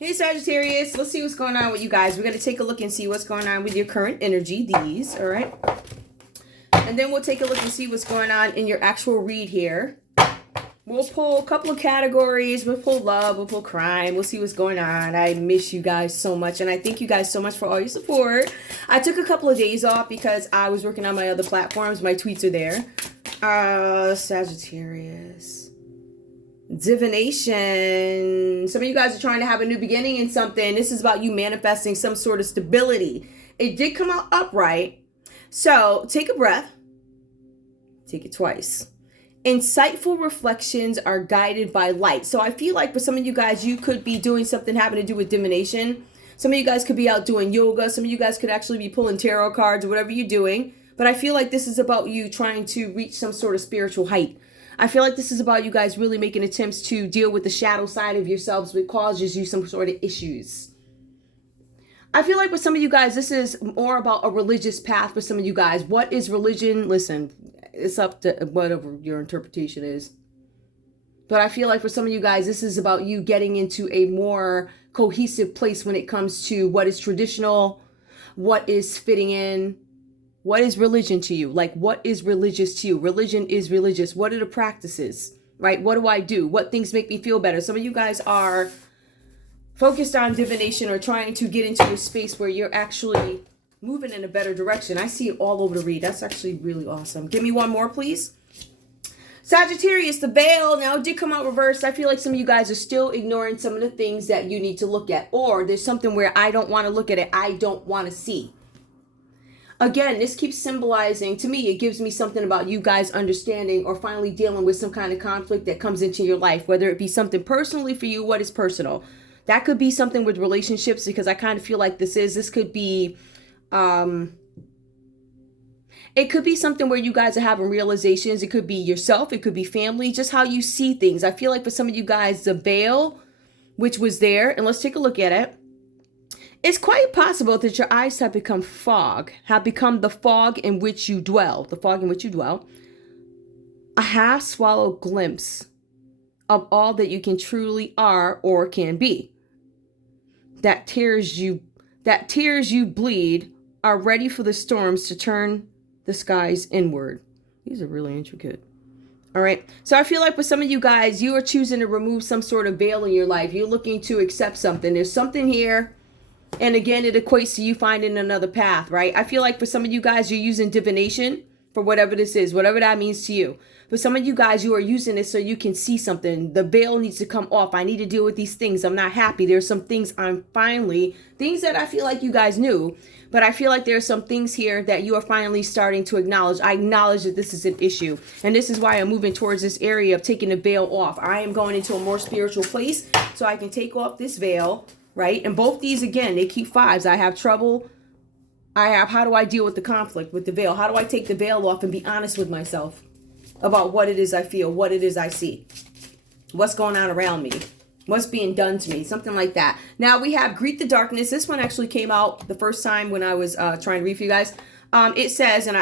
Hey Sagittarius, let's see what's going on with you guys. We're going to take a look and see what's going on with your current energy, these, all right? And then we'll take a look and see what's going on in your actual read here. We'll pull a couple of categories. We'll pull love, we'll pull crime. We'll see what's going on. I miss you guys so much, and I thank you guys so much for all your support. I took a couple of days off because I was working on my other platforms. My tweets are there. Sagittarius. Divination. Some of you guys are trying to have a new beginning in something. This is about you manifesting some sort of stability. It did come out upright. So take a breath. Take it twice. Insightful reflections are guided by light. So I feel like for some of you guys, you could be doing something having to do with divination. Some of you guys could be out doing yoga. Some of you guys could actually be pulling tarot cards or whatever you're doing. But I feel like this is about you trying to reach some sort of spiritual height. I feel like this is about you guys really making attempts to deal with the shadow side of yourselves, which causes you some sort of issues. I feel like with some of you guys, this is more about a religious path for some of you guys. What is religion? Listen, it's up to whatever your interpretation is. But I feel like for some of you guys, this is about you getting into a more cohesive place when it comes to what is traditional, what is fitting in. What is religion to you? Like, what is religious to you? Religion is religious. What are the practices, right? What do I do? What things make me feel better? Some of you guys are focused on divination or trying to get into a space where you're actually moving in a better direction. I see it all over the read. That's actually really awesome. Give me one more, please. Sagittarius, the veil. Now, it did come out reversed. I feel like some of you guys are still ignoring some of the things that you need to look at. Or there's something where I don't want to look at it. I don't want to see. Again, this keeps symbolizing, to me, it gives me something about you guys understanding or finally dealing with some kind of conflict that comes into your life, whether it be something personally for you. What is personal? That could be something with relationships, because I kind of feel like this could be, it could be something where you guys are having realizations. It could be yourself. It could be family, just how you see things. I feel like for some of you guys, the veil, which was there, and let's take a look at it. It's quite possible that your eyes have become the fog in which you dwell, a half-swallowed glimpse of all that you can truly are or can be. That tears you bleed are ready for the storms to turn the skies inward. These are really intricate. All right. So I feel like with some of you guys, you are choosing to remove some sort of veil in your life. You're looking to accept something. There's something here. And again, it equates to you finding another path, right? I feel like for some of you guys, you're using divination for whatever this is, whatever that means to you. For some of you guys, you are using it so you can see something. The veil needs to come off. I need to deal with these things. I'm not happy. There's some things things that I feel like you guys knew, but I feel like there's some things here that you are finally starting to acknowledge. I acknowledge that this is an issue. And this is why I'm moving towards this area of taking the veil off. I am going into a more spiritual place so I can take off this veil. Right? And both these, again, they keep fives. I have trouble. How do I deal with the conflict with the veil? How do I take the veil off and be honest with myself about what it is I feel, what it is I see, what's going on around me, what's being done to me, something like that. Now we have Greet the Darkness. This one actually came out the first time when I was trying to read for you guys. It says, and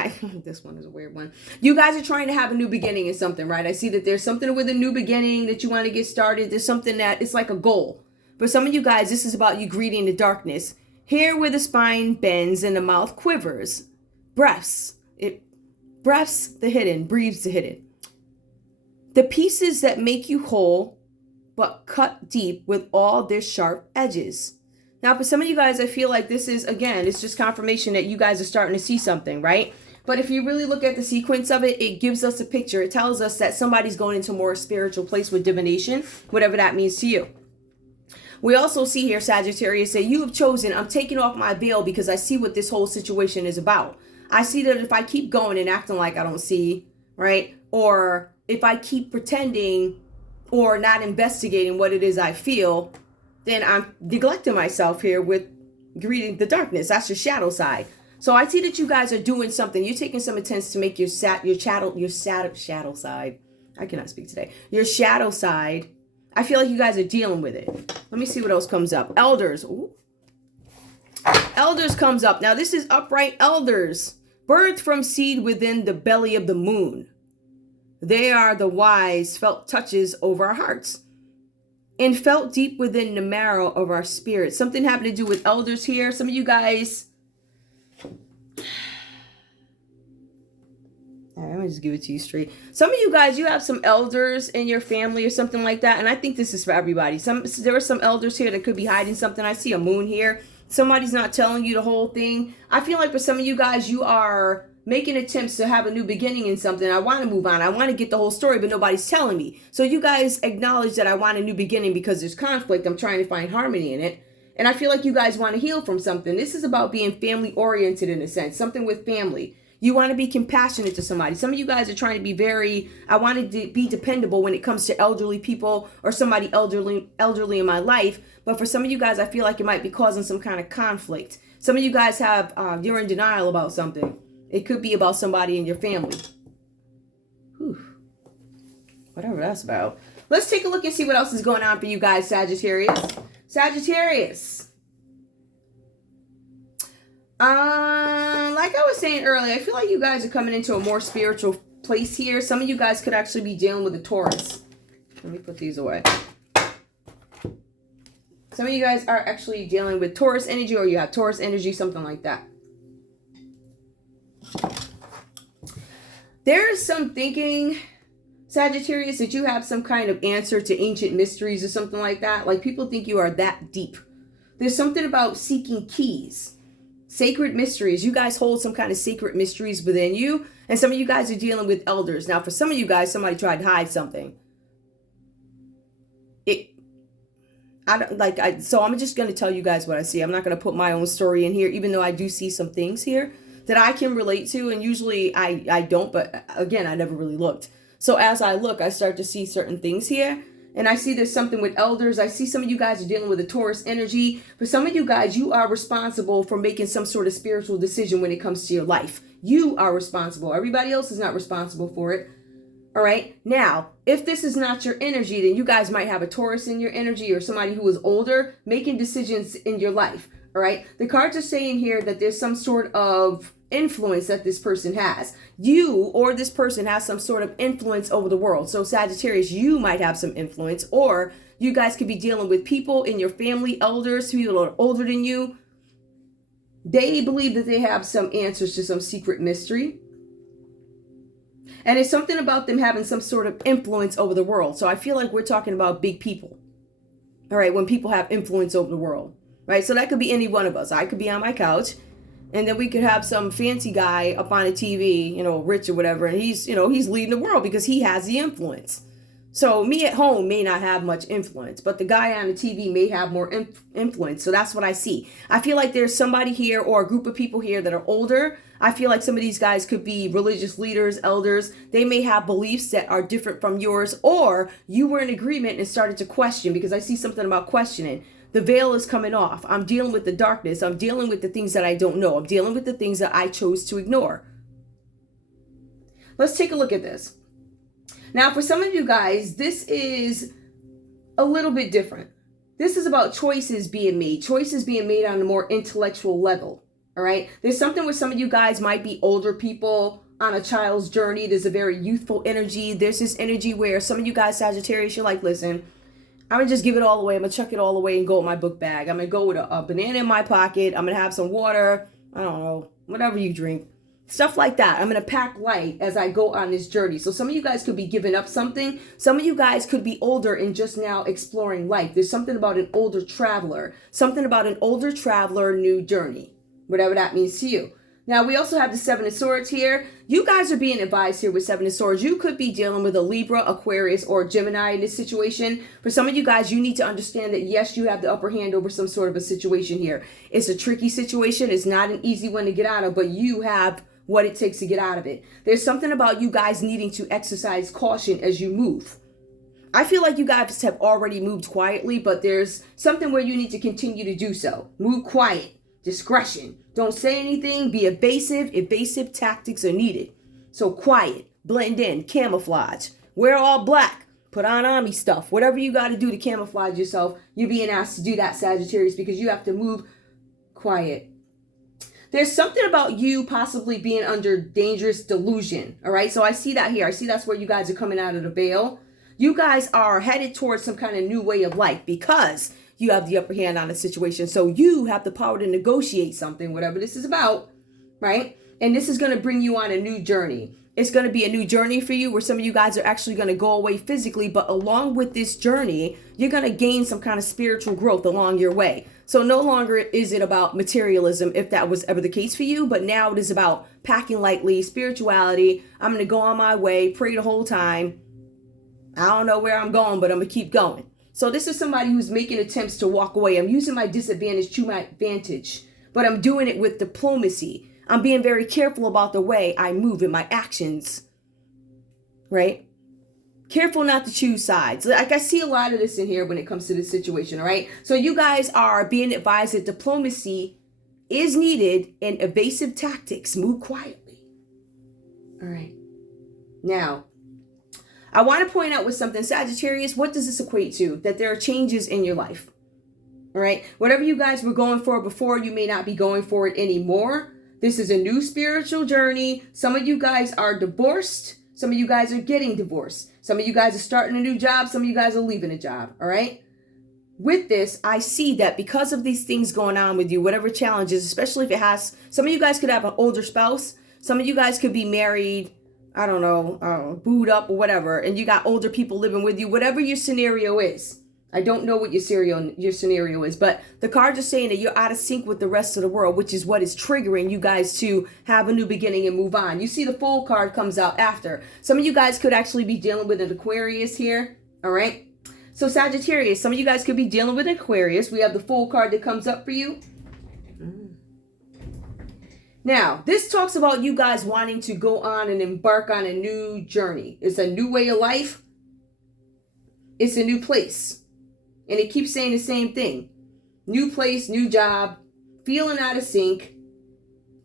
this one is a weird one. You guys are trying to have a new beginning in something, right? I see that there's something with a new beginning that you want to get started. There's something that it's like a goal. For some of you guys, this is about you greeting the darkness. Here where the spine bends and the mouth quivers. Breaths the hidden, breathes the hidden. The pieces that make you whole, but cut deep with all their sharp edges. Now, for some of you guys, I feel like this is, again, it's just confirmation that you guys are starting to see something, right? But if you really look at the sequence of it, it gives us a picture. It tells us that somebody's going into a more spiritual place with divination, whatever that means to you. We also see here, Sagittarius, say, you have chosen, I'm taking off my veil because I see what this whole situation is about. I see that if I keep going and acting like I don't see, right? Or if I keep pretending or not investigating what it is I feel, then I'm neglecting myself here with greeting the darkness. That's your shadow side. So I see that you guys are doing something. You're taking some attempts to make your shadow side. I cannot speak today. Your shadow side. I feel like you guys are dealing with it. Let me see what else comes up. Elders. Ooh. Elders comes up. Now this is upright elders. Birthed from seed within the belly of the moon. They are the wise felt touches over our hearts. and felt deep within the marrow of our spirit. Something having to do with elders here. Some of you guys, all right, I'm gonna just give it to you straight. Some of you guys, you have some elders in your family or something like that, and I think this is for everybody. There are some elders here that could be hiding something. I see a moon here. Somebody's not telling you the whole thing. I feel like for some of you guys, you are making attempts to have a new beginning in something. I want to move on. I want to get the whole story, but nobody's telling me. So you guys acknowledge that I want a new beginning because there's conflict. I'm trying to find harmony in it. And I feel like you guys want to heal from something. This is about being family oriented in a sense, something with family. You want to be compassionate to somebody. Some of you guys are trying to be I want to be dependable when it comes to elderly people or somebody elderly in my life. But for some of you guys, I feel like it might be causing some kind of conflict. Some of you guys you're in denial about something. It could be about somebody in your family. Whew. Whatever that's about. Let's take a look and see what else is going on for you guys, Sagittarius. Sagittarius. Like I was saying earlier, I feel like you guys are coming into a more spiritual place here. Some of you guys could actually be dealing with a Taurus. Let me put these away. Some of you guys are actually dealing with Taurus energy, or you have Taurus energy, something like that. There is some thinking, Sagittarius, that you have some kind of answer to ancient mysteries or something like that. Like people think you are that deep. There's something about seeking keys. Sacred mysteries. You guys hold some kind of sacred mysteries within you. And some of you guys are dealing with elders. Now, for some of you guys, somebody tried to hide something. So I'm just going to tell you guys what I see. I'm not going to put my own story in here, even though I do see some things here that I can relate to. And usually I don't, but again, I never really looked. So as I look, I start to see certain things here. And I see there's something with elders. I see some of you guys are dealing with a Taurus energy. For some of you guys, you are responsible for making some sort of spiritual decision when it comes to your life. You are responsible. Everybody else is not responsible for it. All right. Now, if this is not your energy, then you guys might have a Taurus in your energy or somebody who is older making decisions in your life. All right. The cards are saying here that there's some sort of influence that this person has. You or this person has some sort of influence over the world. So Sagittarius, you might have some influence, or you guys could be dealing with people in your family, elders, people that are older than you. They believe that they have some answers to some secret mystery. And it's something about them having some sort of influence over the world. So I feel like we're talking about big people. All right, when people have influence over the world, right? So that could be any one of us. I could be on my couch, and then we could have some fancy guy up on a TV, rich or whatever, and he's leading the world because he has the influence. So me at home may not have much influence, but the guy on the TV may have more influence. So that's what I see. I feel like there's somebody here or a group of people here that are older. I feel like some of these guys could be religious leaders, elders. They may have beliefs that are different from yours, or you were in agreement and started to question, because I see something about questioning. The veil is coming off. I'm dealing with the darkness. I'm dealing with the things that I don't know. I'm dealing with the things that I chose to ignore. Let's take a look at this. Now, for some of you guys, this is a little bit different. This is about choices being made on a more intellectual level. All right. There's something where some of you guys might be older people on a child's journey. There's a very youthful energy. There's this energy where some of you guys, Sagittarius, you're like, listen, I'm going to just give it all away. I'm going to chuck it all away and go with my book bag. I'm going to go with a banana in my pocket. I'm going to have some water. I don't know, whatever you drink. Stuff like that. I'm going to pack light as I go on this journey. So some of you guys could be giving up something. Some of you guys could be older and just now exploring life. There's something about an older traveler. Something about an older traveler, new journey. Whatever that means to you. Now, we also have the Seven of Swords here. You guys are being advised here with Seven of Swords. You could be dealing with a Libra, Aquarius, or Gemini in this situation. For some of you guys, you need to understand that, yes, you have the upper hand over some sort of a situation here. It's a tricky situation. It's not an easy one to get out of, but you have what it takes to get out of it. There's something about you guys needing to exercise caution as you move. I feel like you guys have already moved quietly, but there's something where you need to continue to do so. Move quiet. Discretion. Don't say anything. Be evasive. Evasive tactics are needed. So quiet. Blend in. Camouflage. Wear all black. Put on army stuff. Whatever you got to do to camouflage yourself, you're being asked to do that, Sagittarius, because you have to move quiet. There's something about you possibly being under dangerous delusion. All right. So I see that here. I see that's where you guys are coming out of the veil. You guys are headed towards some kind of new way of life because you have the upper hand on the situation. So you have the power to negotiate something, whatever this is about, right? And this is going to bring you on a new journey. It's going to be a new journey for you where some of you guys are actually going to go away physically, but along with this journey, you're going to gain some kind of spiritual growth along your way. So no longer is it about materialism, if that was ever the case for you, but now it is about packing lightly, spirituality. I'm going to go on my way, pray the whole time. I don't know where I'm going, but I'm going to keep going. So this is somebody who's making attempts to walk away. I'm using my disadvantage to my advantage, but I'm doing it with diplomacy. I'm being very careful about the way I move in my actions, right? Careful not to choose sides. Like I see a lot of this in here when it comes to this situation, all right? So you guys are being advised that diplomacy is needed and evasive tactics. Move quietly. All right. Now, I want to point out with something, Sagittarius, what does this equate to? That there are changes in your life, all right? Whatever you guys were going for before, you may not be going for it anymore. This is a new spiritual journey. Some of you guys are divorced. Some of you guys are getting divorced. Some of you guys are starting a new job. Some of you guys are leaving a job, all right? With this, I see that because of these things going on with you, whatever challenges, especially if it has, some of you guys could have an older spouse. Some of you guys could be married, I don't know, booed up or whatever, and you got older people living with you, whatever your scenario is. I don't know what your scenario is, but the cards are saying that you're out of sync with the rest of the world, which is what is triggering you guys to have a new beginning and move on. You see the Fool card comes out after. Some of you guys could actually be dealing with an Aquarius here, all right? So Sagittarius, some of you guys could be dealing with an Aquarius. We have the Fool card that comes up for you. Now, this talks about you guys wanting to go on and embark on a new journey. It's a new way of life. It's a new place. And it keeps saying the same thing. New place, new job, feeling out of sync.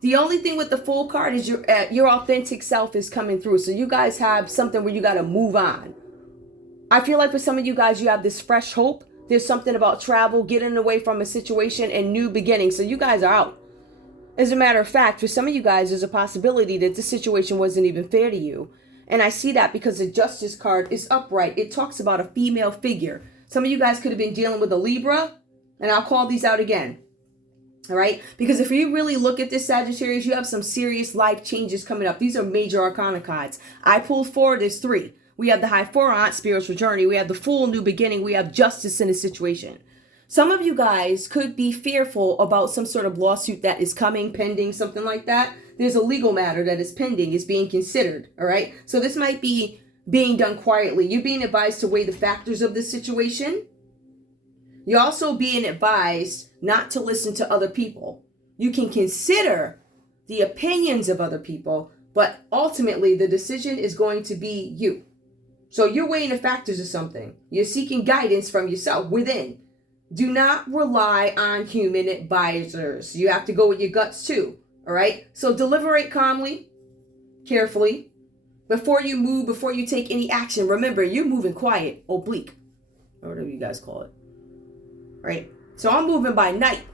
The only thing with the Fool card is your authentic self is coming through. So you guys have something where you got to move on. I feel like for some of you guys, you have this fresh hope. There's something about travel, getting away from a situation and new beginnings. So you guys are out. As a matter of fact, for some of you guys, there's a possibility that this situation wasn't even fair to you. And I see that because the Justice card is upright. It talks about a female figure. Some of you guys could have been dealing with a Libra, and I'll call these out again. All right? Because if you really look at this, Sagittarius, you have some serious life changes coming up. These are major arcana cards. I pulled forward as 3. We have the High Four-Aunt, spiritual journey. We have the Fool, new beginning. We have justice in a situation. Some of you guys could be fearful about some sort of lawsuit that is coming, pending, something like that. There's a legal matter that is pending, is being considered, all right? So this might be being done quietly. You're being advised to weigh the factors of this situation. You're also being advised not to listen to other people. You can consider the opinions of other people, but ultimately the decision is going to be you. So you're weighing the factors of something. You're seeking guidance from yourself within. Do not rely on human advisors. You have to go with your guts too, all right? So deliberate calmly, carefully. Before you move, before you take any action, remember, you're moving quiet, oblique, or whatever you guys call it, right? So I'm moving by night.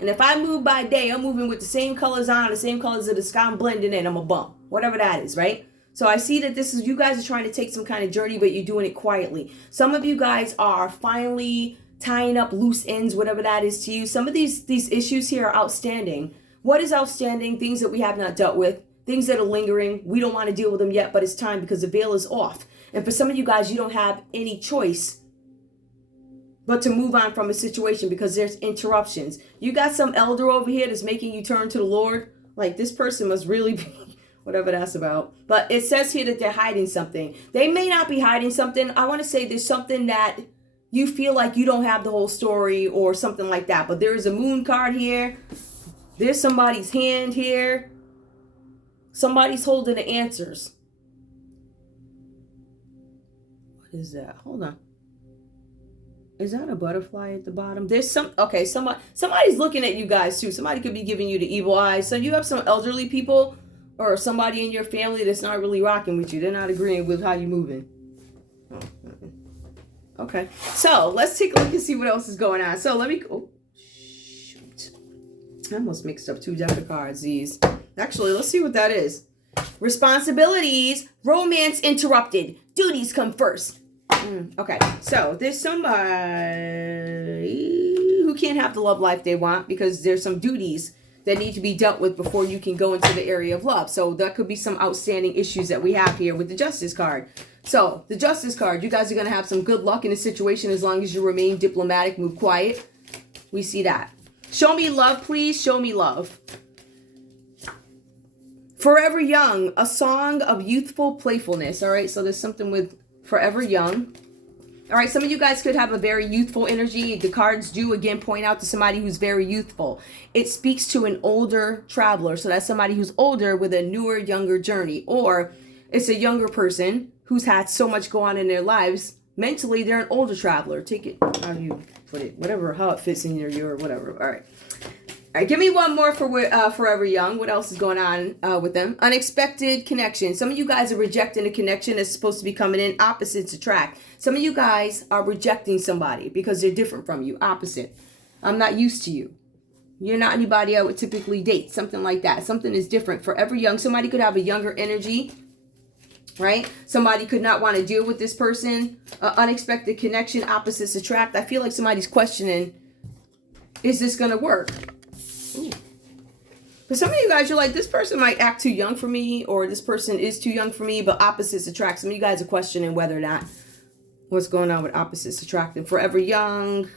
And if I move by day, I'm moving with the same colors on, the same colors of the sky, I'm blending in, I'm a bum, whatever that is, right? So I see that this is, you guys are trying to take some kind of journey, but you're doing it quietly. Some of you guys are finally tying up loose ends, whatever that is to you. Some of these issues here are outstanding. What is outstanding? Things that we have not dealt with, things that are lingering. We don't want to deal with them yet, but it's time because the veil is off. And for some of you guys, you don't have any choice but to move on from a situation because there's interruptions. You got some elder over here that's making you turn to the Lord. Like, this person must really be whatever that's about. But it says here that they're hiding something. They may not be hiding something. I want to say there's something that you feel like you don't have the whole story or something like that. But there is a moon card here. There's somebody's hand here. Somebody's holding the answers. What is that? Hold on. Is that a butterfly at the bottom? There's okay, somebody's looking at you guys too. Somebody could be giving you the evil eye. So you have some elderly people or somebody in your family that's not really rocking with you. They're not agreeing with how you're moving. Okay, so let's take a look and see what else is going on. So let me, oh, shoot. I almost mixed up 2 decks of cards, these. Actually, let's see what that is. Responsibilities, romance interrupted, duties come first. Okay, so there's somebody who can't have the love life they want because there's some duties that need to be dealt with before you can go into the area of love. So that could be some outstanding issues that we have here with the Justice card. So the Justice card, you guys are going to have some good luck in a situation as long as you remain diplomatic, move quiet. We see that. Show me love, please. Show me love. Forever Young, a song of youthful playfulness. All right, so there's something with Forever Young. All right, some of you guys could have a very youthful energy. The cards do, again, point out to somebody who's very youthful. It speaks to an older traveler. So that's somebody who's older with a newer, younger journey. Or it's a younger person who's had so much go on in their lives. Mentally, they're an older traveler. Take it, how do you put it? Whatever, how it fits in your whatever. All right. All right, give me one more for Forever Young. What else is going on with them? Unexpected connection. Some of you guys are rejecting a connection that's supposed to be coming in. Opposites attract. Some of you guys are rejecting somebody because they're different from you. Opposite. I'm not used to you. You're not anybody I would typically date. Something like that. Something is different. Forever Young. Somebody could have a younger energy. Right? Somebody could not want to deal with this person. Unexpected connection. Opposites attract. I feel like somebody's questioning, is this going to work? Ooh. But some of you guys, you're like, this person might act too young for me, or this person is too young for me, but opposites attract. Some of you guys are questioning whether or not what's going on with opposites attracting. Forever Young.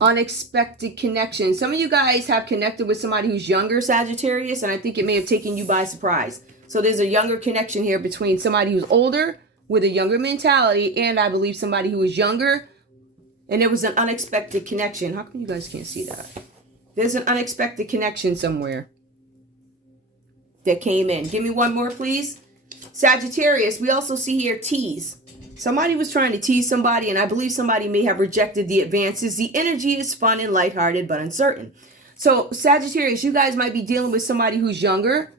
Unexpected connection. Some of you guys have connected with somebody who's younger, Sagittarius, and I think it may have taken you by surprise. So there's a younger connection here between somebody who's older with a younger mentality and I believe somebody who is younger. And it was an unexpected connection. How come you guys can't see that? There's an unexpected connection somewhere that came in. Give me one more, please. Sagittarius, we also see here tease. Somebody was trying to tease somebody, and I believe somebody may have rejected the advances. The energy is fun and lighthearted, but uncertain. So, Sagittarius, you guys might be dealing with somebody who's younger,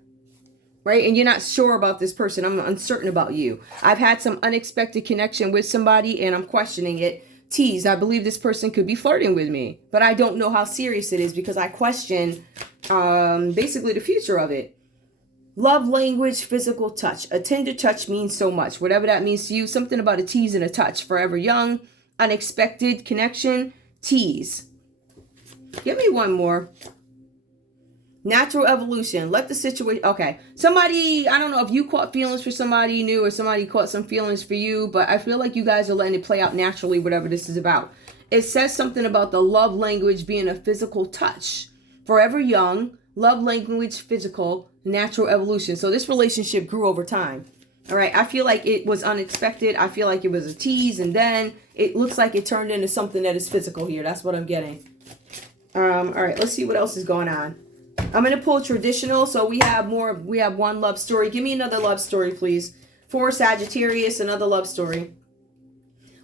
right? And you're not sure about this person. I'm uncertain about you. I've had some unexpected connection with somebody, and I'm questioning it. Tease, I believe this person could be flirting with me, but I don't know how serious it is because I question basically the future of it. Love language, physical touch. A tender touch means so much. Whatever that means to you, something about a tease and a touch. Forever Young, unexpected connection, tease. Give me one more. Natural evolution. Let the situation... Okay. Somebody, I don't know if you caught feelings for somebody new or somebody caught some feelings for you, but I feel like you guys are letting it play out naturally, whatever this is about. It says something about the love language being a physical touch. Forever Young, love language, physical, natural evolution. So this relationship grew over time. All right. I feel like it was unexpected. I feel like it was a tease, and then it looks like it turned into something that is physical here. That's what I'm getting. All right. Let's see what else is going on. I'm going to pull traditional. So we have more. We have one love story. Give me another love story, please. For Sagittarius, another love story.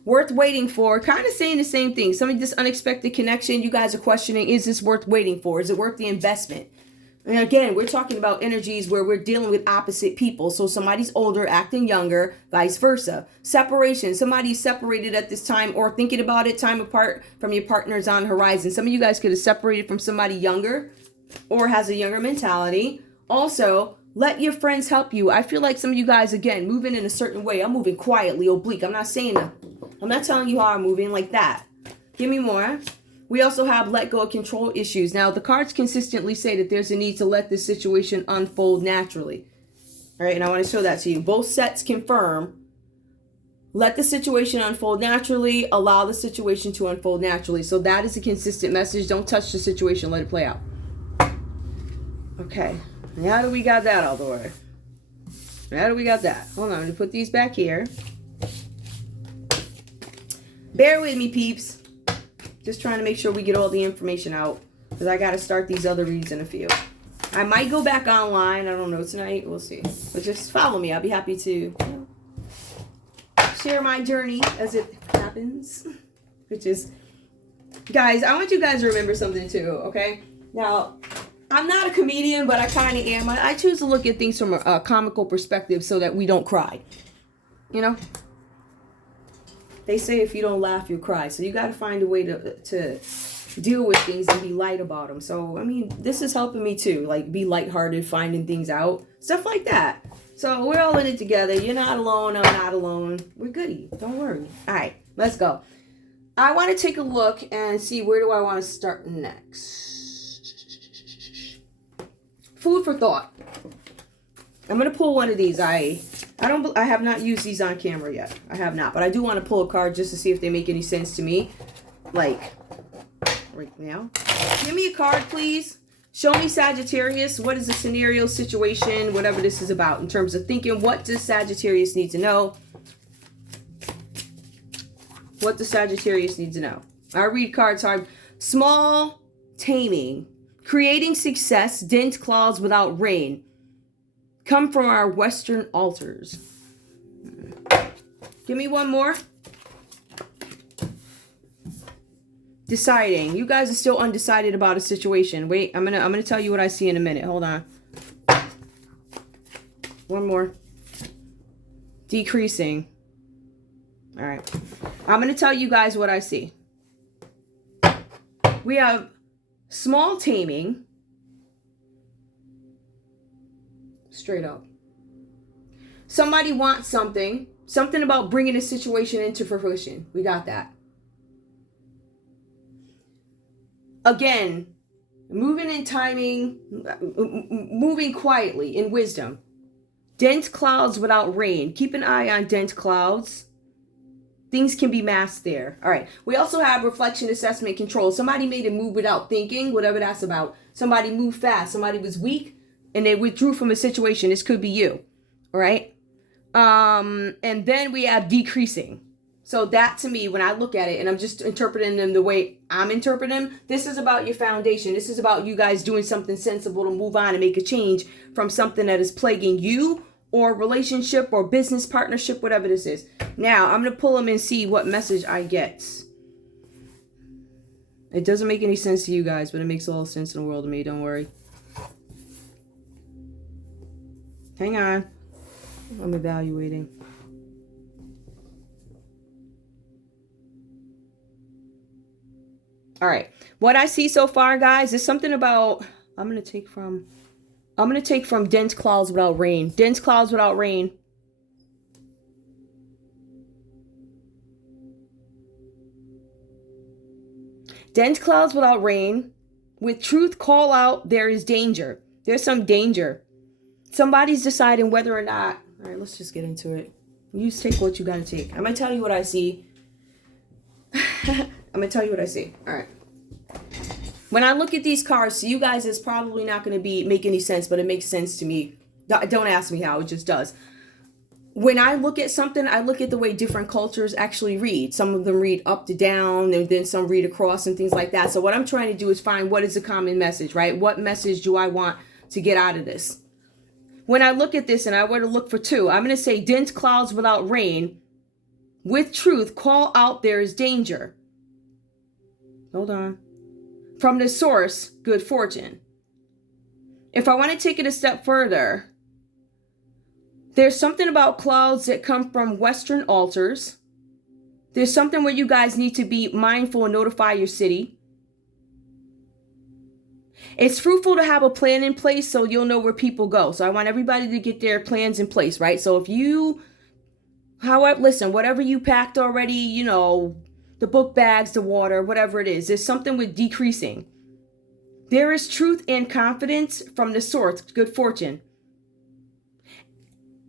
Worth waiting for. Kind of saying the same thing. Some of this unexpected connection. You guys are questioning, is this worth waiting for? Is it worth the investment? And again, we're talking about energies where we're dealing with opposite people. So somebody's older, acting younger, vice versa. Separation. Somebody's separated at this time or thinking about it, time apart from your partner's on horizon. Some of you guys could have separated from somebody younger or has a younger mentality. Also, let your friends help you. I feel like some of you guys, again, moving in a certain way. I'm moving quietly, oblique. I'm not saying that. I'm not telling you how I'm moving like that. Give me more. We also have let go of control issues. Now, the cards consistently say that there's a need to let this situation unfold naturally. All right, and I want to show that to you. Both sets confirm. Let the situation unfold naturally. Allow the situation to unfold naturally. So that is a consistent message. Don't touch the situation. Let it play out. Okay, now that we got that out of the way. Now that we got that. Hold on, I'm going to put these back here. Bear with me, peeps. Just trying to make sure we get all the information out, because I got to start these other reads in a few. I might go back online. I don't know tonight. We'll see. But just follow me. I'll be happy to share my journey as it happens. Which is, guys, I want you guys to remember something too, okay? Now, I'm not a comedian, but I kind of am. I choose to look at things from a comical perspective so that we don't cry. You know? They say if you don't laugh, you'll cry. So you got to find a way to deal with things and be light about them. So, I mean, this is helping me too. Like, be lighthearted, finding things out. Stuff like that. So we're all in it together. You're not alone. I'm not alone. We're goody. Don't worry. All right, let's go. I want to take a look and see where do I want to start next. Food for thought. I'm going to pull one of these. I have not used these on camera yet. I have not, but I do want to pull a card just to see if they make any sense to me. Like right now. Give me a card, please. Show me, Sagittarius, what is the scenario, situation, whatever this is about in terms of thinking. What does Sagittarius need to know? What does Sagittarius need to know? I read cards hard. Small taming. Creating success. Dense clouds without rain. Come from our Western altars. Give me one more. Deciding. You guys are still undecided about a situation. Wait, I'm gonna tell you what I see in a minute. Hold on. One more. Decreasing. All right. I'm gonna tell you guys what I see. We have small taming. Straight up. Somebody wants something. Something about bringing a situation into fruition. We got that. Again, moving in timing, moving quietly in wisdom. Dense clouds without rain. Keep an eye on dense clouds. Things can be masked there. All right. We also have reflection, assessment, control. Somebody made a move without thinking, whatever that's about. Somebody moved fast. Somebody was weak and they withdrew from a situation. This could be you. All right. And then we have decreasing. So that to me, when I look at it, and I'm just interpreting them the way I'm interpreting them, this is about your foundation. This is about you guys doing something sensible to move on and make a change from something that is plaguing you or relationship or business partnership, whatever this is. Now, I'm going to pull them and see what message I get. It doesn't make any sense to you guys, but it makes all sense in the world to me. Don't worry. Hang on. I'm evaluating. All right. What I see so far, guys, is something about, I'm going to take from dense clouds without rain. Dense clouds without rain. Dense clouds without rain. With truth call out, there is danger. There's some danger. Somebody's deciding whether or not. All right, let's just get into it. You take what you got to take. I'm going to tell you what I see. I'm going to tell you what I see. All right. When I look at these cards, to you guys, it's probably not going to make any sense, but it makes sense to me. Don't ask me how, it just does. When I look at something, I look at the way different cultures actually read. Some of them read up to down, and then some read across and things like that. So what I'm trying to do is find what is the common message, right? What message do I want to get out of this? When I look at this and I were to look for two, I'm going to say dense clouds without rain. With truth, call out there is danger. Hold on. From the source, good fortune. If I want to take it a step further, there's something about clouds that come from Western altars. There's something where you guys need to be mindful and notify your city. It's fruitful to have a plan in place so you'll know where people go. So I want everybody to get their plans in place, right? So if you, however, listen, whatever you packed already, you know, the book bags, the water, whatever it is, there's something with decreasing. There is truth and confidence from the source, good fortune.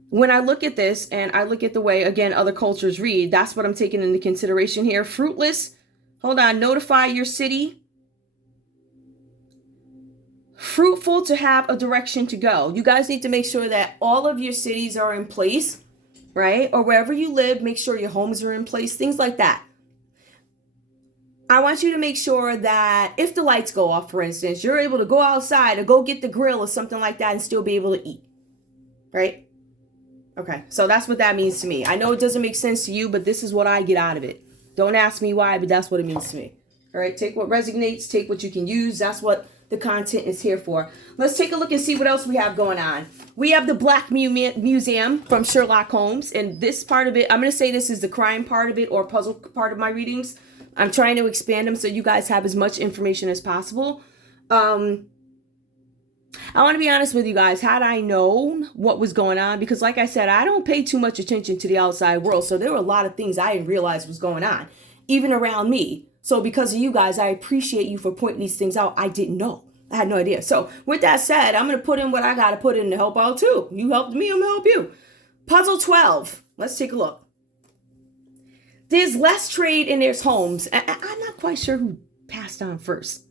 When I look at this and I look at the way, again, other cultures read, that's what I'm taking into consideration here. Fruitless, hold on, notify your city. Fruitful to have a direction to go. You guys need to make sure that all of your cities are in place, right? Or wherever you live, make sure your homes are in place, things like that. I want you to make sure that if the lights go off, for instance, you're able to go outside or go get the grill or something like that and still be able to eat, right? Okay, so that's what that means to me. I know it doesn't make sense to you, but this is what I get out of it. Don't ask me why, but that's what it means to me. All right, take what resonates, take what you can use. That's what the content is here for. Let's take a look and see what else we have going on. We have the Black Museum from Sherlock Holmes, and this part of it, I'm going to say this is the crime part of it or puzzle part of my readings. I'm trying to expand them so you guys have as much information as possible. I want to be honest with you guys. Had I known what was going on, because like I said, I don't pay too much attention to the outside world. So there were a lot of things I didn't realize was going on, even around me. So because of you guys, I appreciate you for pointing these things out. I didn't know. I had no idea. So with that said, I'm going to put in what I got to put in to help out too. You helped me, I'm going to help you. Puzzle 12. Let's take a look. There's less trade and there's homes. I'm not quite sure who passed on first.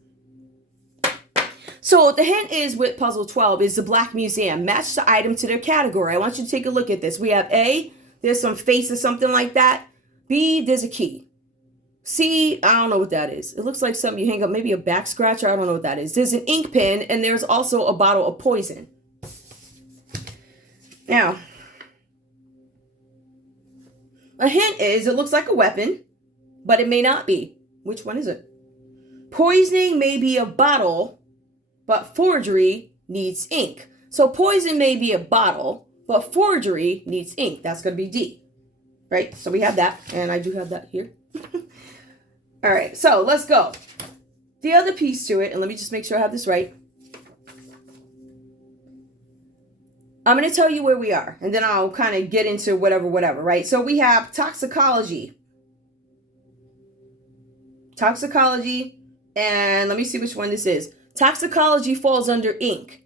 So the hint is with puzzle 12 is the Black Museum. Match the item to their category. I want you to take a look at this. We have A, there's some face or something like that. B, there's a key. C, I don't know what that is. It looks like something you hang up, maybe a back scratcher. I don't know what that is. There's an ink pen and there's also a bottle of poison. Now, a hint is it looks like a weapon, but it may not be. Which one is it? Poisoning may be a bottle, but forgery needs ink. So poison may be a bottle, but forgery needs ink. That's going to be D. Right? So we have that, and I do have that here. All right, so let's go. The other piece to it, and let me just make sure I have this right. I'm going to tell you where we are, and then I'll kind of get into whatever, right? So we have toxicology. Toxicology, and let me see which one this is. Toxicology falls under ink.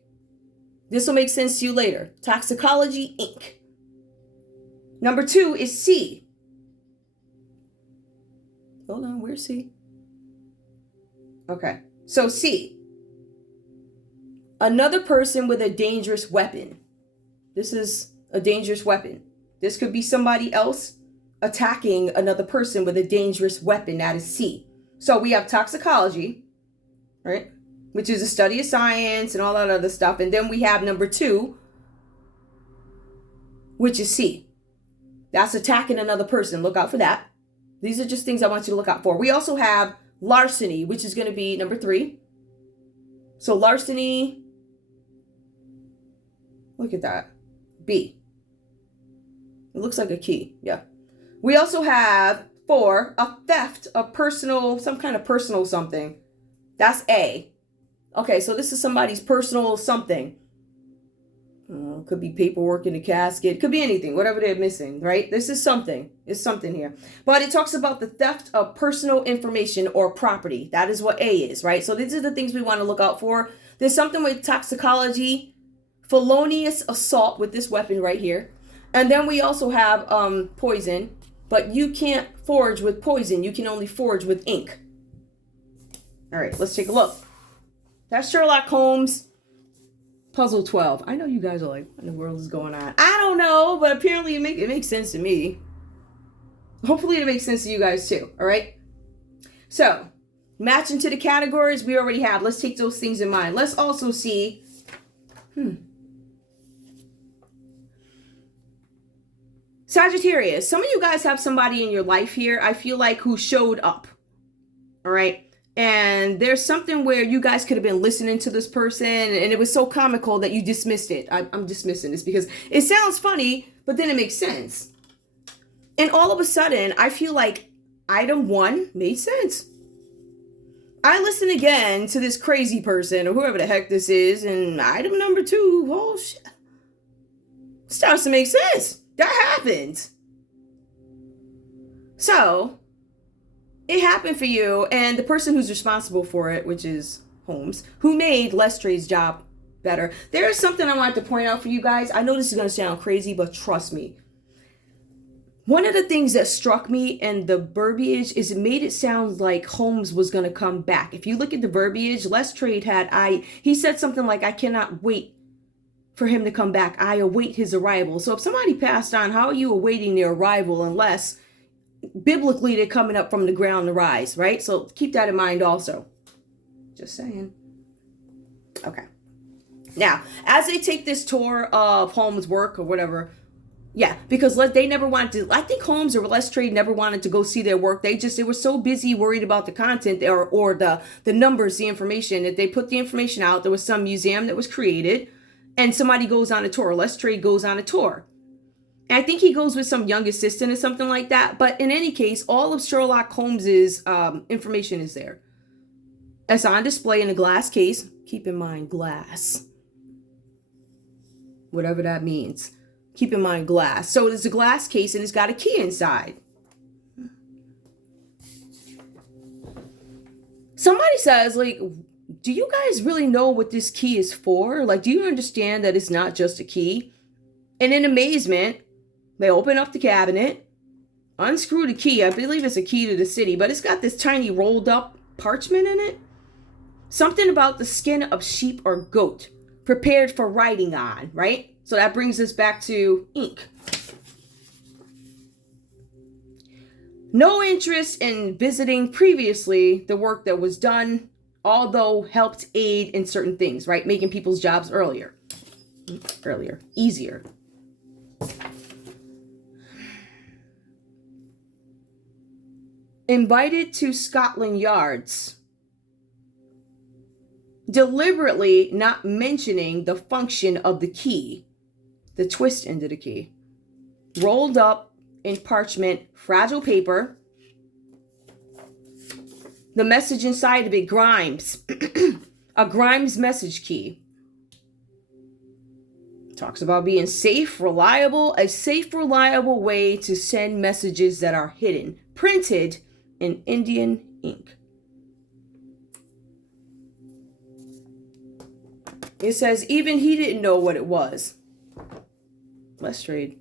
This will make sense to you later. Toxicology, ink. Number 2 is C. Hold on, where's C? Okay, so C. Another person with a dangerous weapon. This is a dangerous weapon. This could be somebody else attacking another person with a dangerous weapon. That is C. So we have toxicology, right? Which is a study of science and all that other stuff. And then we have number 2, which is C. That's attacking another person. Look out for that. These are just things I want you to look out for. We also have larceny, which is going to be number 3. So larceny, look at that. B. It looks like a key. Yeah. We also have 4, a theft of personal, some kind of personal something. That's A. Okay, so this is somebody's personal something. Could be paperwork in a casket. Could be anything, whatever they're missing, right? This is something. It's something here. But it talks about the theft of personal information or property. That is what A is, right? So these are the things we want to look out for. There's something with toxicology, felonious assault with this weapon right here. And then we also have poison. But you can't forge with poison. You can only forge with ink. All right, let's take a look. That's Sherlock Holmes. Puzzle 12. I know you guys are like, what in the world is going on? I don't know, but apparently it makes sense to me. Hopefully it makes sense to you guys too, all right? So, matching to the categories we already have. Let's take those things in mind. Let's also see, Sagittarius. Some of you guys have somebody in your life here, I feel like, who showed up, all right? And there's something where you guys could have been listening to this person and it was so comical that you dismissed it. I'm dismissing this because it sounds funny, but then it makes sense. And all of a sudden, I feel like item 1 made sense. I listen again to this crazy person or whoever the heck this is, and item number 2, oh shit, starts to make sense. That happened. So it happened for you, and the person who's responsible for it, which is Holmes, who made Lestrade's job better. There is something I wanted to point out for you guys. I know this is going to sound crazy, but trust me. One of the things that struck me in the verbiage is it made it sound like Holmes was going to come back. If you look at the verbiage, Lestrade he said something like, I cannot wait for him to come back. I await his arrival. So if somebody passed on, how are you awaiting their arrival unless biblically they're coming up from the ground to rise, right? So keep that in mind also. Just saying. Okay. Now, as they take this tour of Holmes' work or whatever, yeah, because they never wanted to, I think Holmes or Lestrade never wanted to go see their work. They were so busy worried about the content or the numbers, the information, that they put the information out. There was some museum that was created and somebody goes on a tour. Lestrade goes on a tour. I think he goes with some young assistant or something like that. But in any case, all of Sherlock Holmes's information is there. It's on display in a glass case. Keep in mind, glass. whatever that means. Keep in mind glass. So there's a glass case and it's got a key inside. Somebody says, like, do you guys really know what this key is for? Like, do you understand that it's not just a key? And in amazement, they open up the cabinet, unscrew the key. I believe it's a key to the city, but it's got this tiny rolled up parchment in it. Something about the skin of sheep or goat, prepared for writing on, right? So that brings us back to ink. No interest in visiting previously the work that was done, although helped aid in certain things, right? Making people's jobs easier. Invited to Scotland Yards. Deliberately not mentioning the function of the key, the twist end of the key. Rolled up in parchment, fragile paper. The message inside of it, Grimes. A Grimes message key. Talks about being safe, reliable, a safe, reliable way to send messages that are hidden. Printed in Indian ink. It says, even he didn't know what it was. Let's read.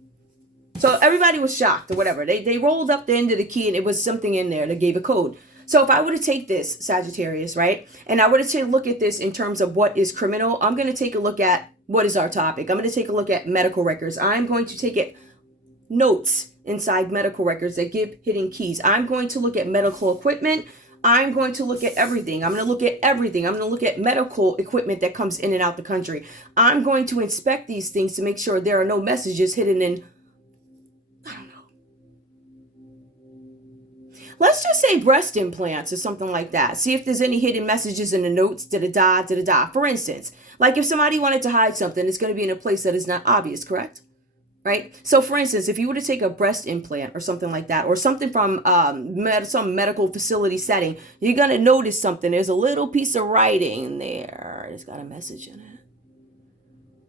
So everybody was shocked or whatever. They rolled up the end of the key and it was something in there that gave a code. So if I were to take this, Sagittarius, right? And I were to look at this in terms of what is criminal, I'm going to take a look at what is our topic. I'm going to take a look at medical records. I'm going to take it notes inside medical records that give hidden keys. I'm going to look at medical equipment. I'm going to look at everything. I'm going to look at everything. I'm going to look at medical equipment that comes in and out the country. I'm going to inspect these things to make sure there are no messages hidden in, I don't know. Let's just say breast implants or something like that. See if there's any hidden messages in the notes, da-da-da, da-da-da. For instance, like if somebody wanted to hide something, it's going to be in a place that is not obvious, correct? Right? So for instance, if you were to take a breast implant or something like that, or something from some medical facility setting, you're going to notice something. There's a little piece of writing there. It's got a message in it.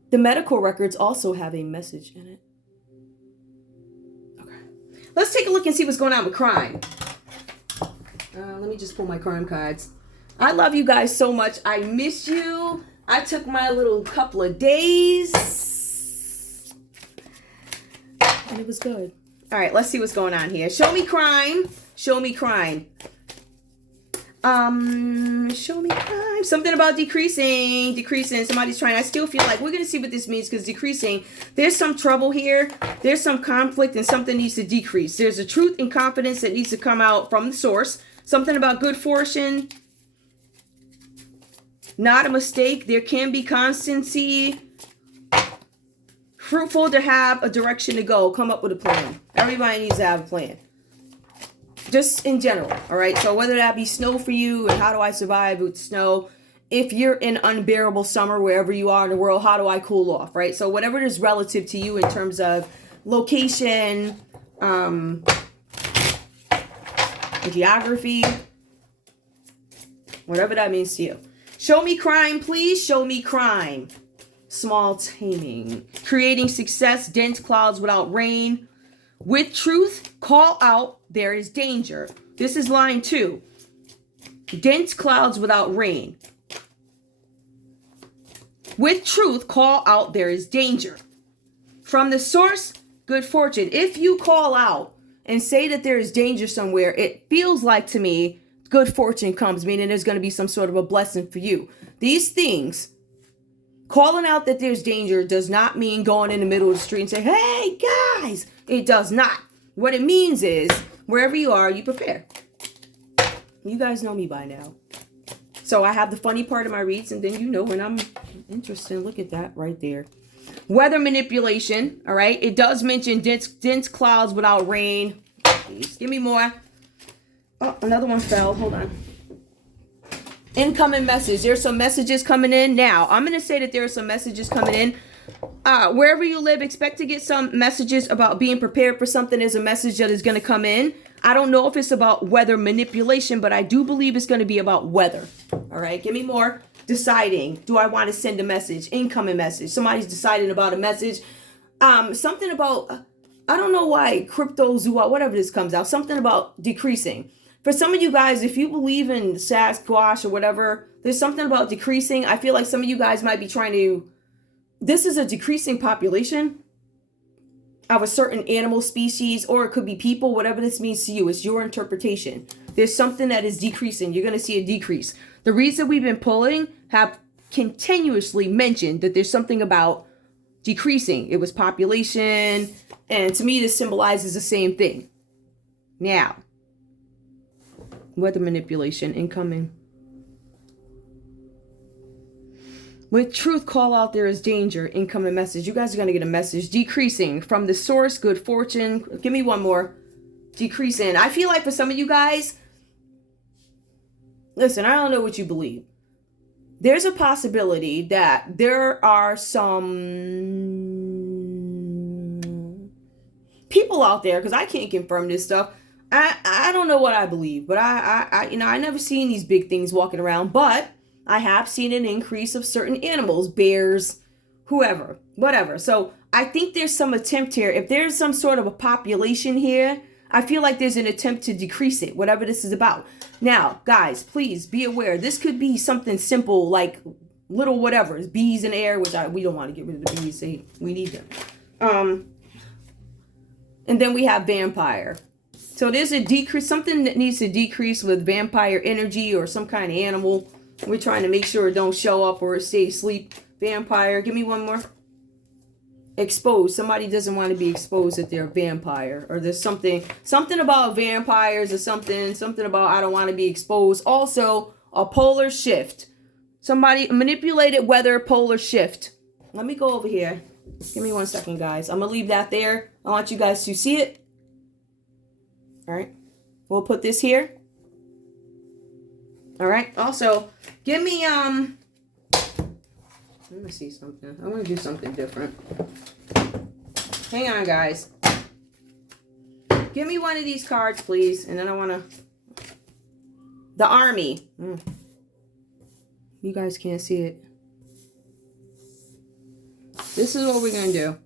The medical records also have a message in it. Okay. Let's take a look and see what's going on with crime. Let me just pull my crime cards. I love you guys so much. I miss you. I took my little couple of days. And it was good. All right, let's see what's going on here. Show me crime. Show me crime. Show me crime. Something about decreasing. Decreasing. Somebody's trying. I still feel like we're going to see what this means because decreasing. There's some trouble here. There's some conflict and something needs to decrease. There's a truth and confidence that needs to come out from the source. Something about good fortune. Not a mistake. There can be constancy. Fruitful to have a direction to go. Come up with a plan. Everybody needs to have a plan. Just in general, all right? So whether that be snow for you and how do I survive with snow? If you're in unbearable summer wherever you are in the world, how do I cool off, right? So whatever it is relative to you in terms of location, geography, whatever that means to you. Show me crime, please. Show me crime. Small taming. Creating success, dense clouds without rain. With truth, call out, there is danger. This is line 2. Dense clouds without rain. With truth, call out, there is danger. From the source, good fortune. If you call out and say that there is danger somewhere, it feels like to me, good fortune comes, meaning there's going to be some sort of a blessing for you. These things, calling out that there's danger does not mean going in the middle of the street and say, hey, guys. It does not. What it means is, wherever you are, you prepare. You guys know me by now. So I have the funny part of my reads, and then you know when I'm interested. Look at that right there. Weather manipulation, all right? It does mention dense clouds without rain. Please, give me more. Oh, another one fell. Hold on. Incoming message. There's some messages coming in now. I'm going to say that there are some messages coming in. Wherever you live, expect to get some messages about being prepared for something. There's a message that is going to come in. I don't know if it's about weather manipulation, but I do believe it's going to be about weather. All right, give me more. deciding, do I want to send a message, incoming message? Somebody's deciding about a message. Something about, I don't know why, cryptozoa, whatever this comes out, something about decreasing. For some of you guys, if you believe in Sasquatch or whatever, there's something about decreasing. I feel like some of you guys might be trying to, this is a decreasing population of a certain animal species, or it could be people, whatever this means to you. It's your interpretation. There's something that is decreasing. You're going to see a decrease. The reason we've been pulling have continuously mentioned that there's something about decreasing. It was population. And to me, this symbolizes the same thing. Now, weather manipulation incoming. With truth call out, there is danger. Incoming message. You guys are going to get a message. Decreasing from the source, good fortune. Give me one more. Decreasing. I feel like for some of you guys, listen, I don't know what you believe. There's a possibility that there are some people out there, because I can't confirm this stuff. I don't know what I believe, but I never seen these big things walking around, but I have seen an increase of certain animals, bears, whoever, whatever. So I think there's some attempt here. If there's some sort of a population here, I feel like there's an attempt to decrease it, whatever this is about. Now, guys, please be aware. This could be something simple like little whatever. Bees in air, which we don't want to get rid of the bees. We need them. And then we have vampire. So there's a decrease, something that needs to decrease with vampire energy or some kind of animal. We're trying to make sure it don't show up or it stays asleep. Vampire. Give me one more. Exposed. Somebody doesn't want to be exposed that they're a vampire. Or there's something about vampires or something about I don't want to be exposed. Also, a polar shift. Somebody manipulated weather polar shift. Let me go over here. Give me 1 second, guys. I'm going to leave that there. I want you guys to see it. All right. We'll put this here. All right. Also, give me, let me see something. I want to do something different. Hang on, guys. Give me one of these cards, please. And then I want to, the army. You guys can't see it. This is what we're going to do.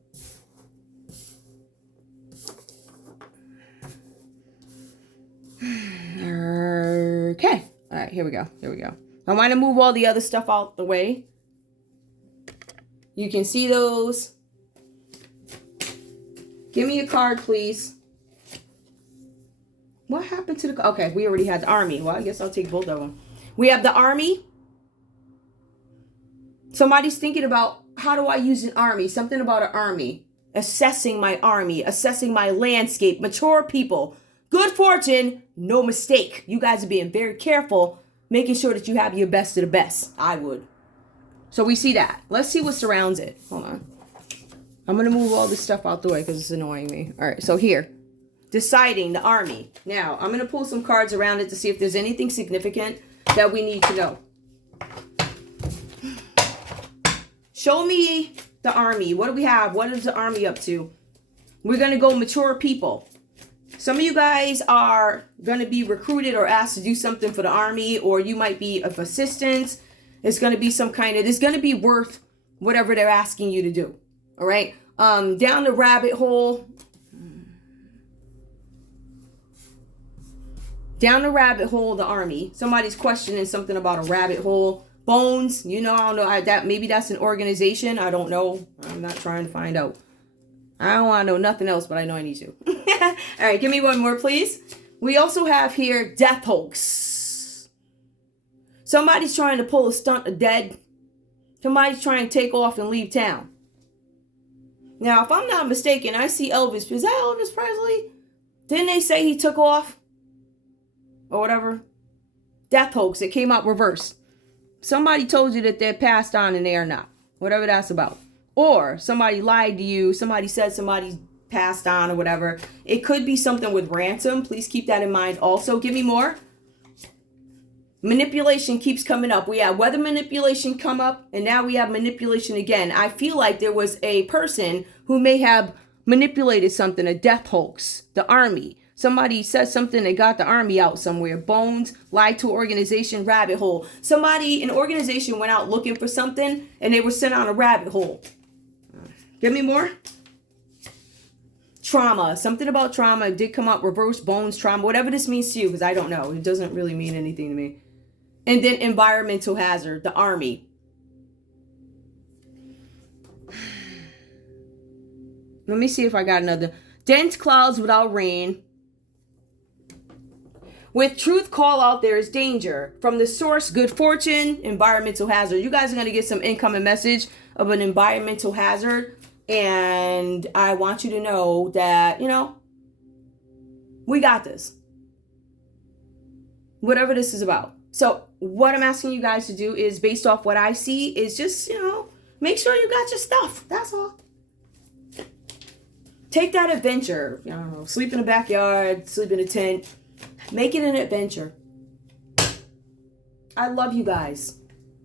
Okay. All right, here we go. Here we go. I want to move all the other stuff out the way. You can see those. Give me a card, please. What happened to the... Okay, we already had the army. Well, I guess I'll take both of them. We have the army. Somebody's thinking about, how do I use an army? Something about an army. Assessing my army. Assessing my landscape. Mature people. Good fortune. No mistake. You guys are being very careful. Making sure that you have your best of the best. I would. So we see that. Let's see what surrounds it. Hold on. I'm going to move all this stuff out the way because it's annoying me. All right. So here. Deciding the army. Now, I'm going to pull some cards around it to see if there's anything significant that we need to know. Show me the army. What do we have? What is the army up to? We're going to go mature people. Some of you guys are going to be recruited or asked to do something for the army, or you might be of assistance. It's going to be some kind of, it's going to be worth whatever they're asking you to do. All right. Down the rabbit hole. Down the rabbit hole, the army. Somebody's questioning something about a rabbit hole. Bones, you know, I don't know. That maybe that's an organization. I don't know. I'm not trying to find out. I don't want to know nothing else, but I know I need to. All right, give me one more, please. We also have here death hoax. Somebody's trying to pull a stunt of dead. Somebody's trying to take off and leave town. Now, if I'm not mistaken, I see Elvis. Is that Elvis Presley? Didn't they say he took off? Or whatever. Death hoax. It came out reverse. Somebody told you that they're passed on and they are not. Whatever that's about. Or somebody lied to you. Somebody said somebody's passed on or whatever. It could be something with ransom. Please keep that in mind also. Give me more. Manipulation keeps coming up. We have weather manipulation come up. And now we have manipulation again. I feel like there was a person who may have manipulated something. A death hoax. The army. Somebody said something that got the army out somewhere. Bones, lied to organization, rabbit hole. Somebody, an organization went out looking for something and they were sent on a rabbit hole. Give me more. Trauma. Something about trauma. It did come up. Reverse bones, trauma. Whatever this means to you, because I don't know. It doesn't really mean anything to me. And then environmental hazard. The army. Let me see if I got another. Dense clouds without rain. With truth call out, there is danger. From the source, good fortune, environmental hazard. You guys are going to get some incoming message of an environmental hazard. And I want you to know that, you know, we got this. Whatever this is about. So what I'm asking you guys to do is, based off what I see, is just, you know, make sure you got your stuff. That's all. Take that adventure. I don't know, sleep in a backyard, sleep in a tent. Make it an adventure. I love you guys.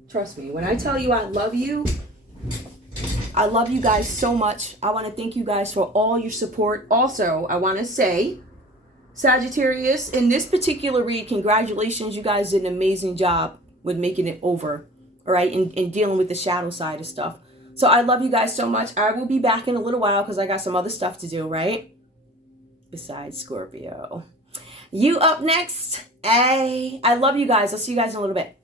Trust me. When I tell you I love you guys so much. I want to thank you guys for all your support. Also, I want to say, Sagittarius, in this particular read, congratulations. You guys did an amazing job with making it over. All right. And dealing with the shadow side of stuff. So I love you guys so much. I will be back in a little while because I got some other stuff to do, right? Besides Scorpio. You up next. Hey, I love you guys. I'll see you guys in a little bit.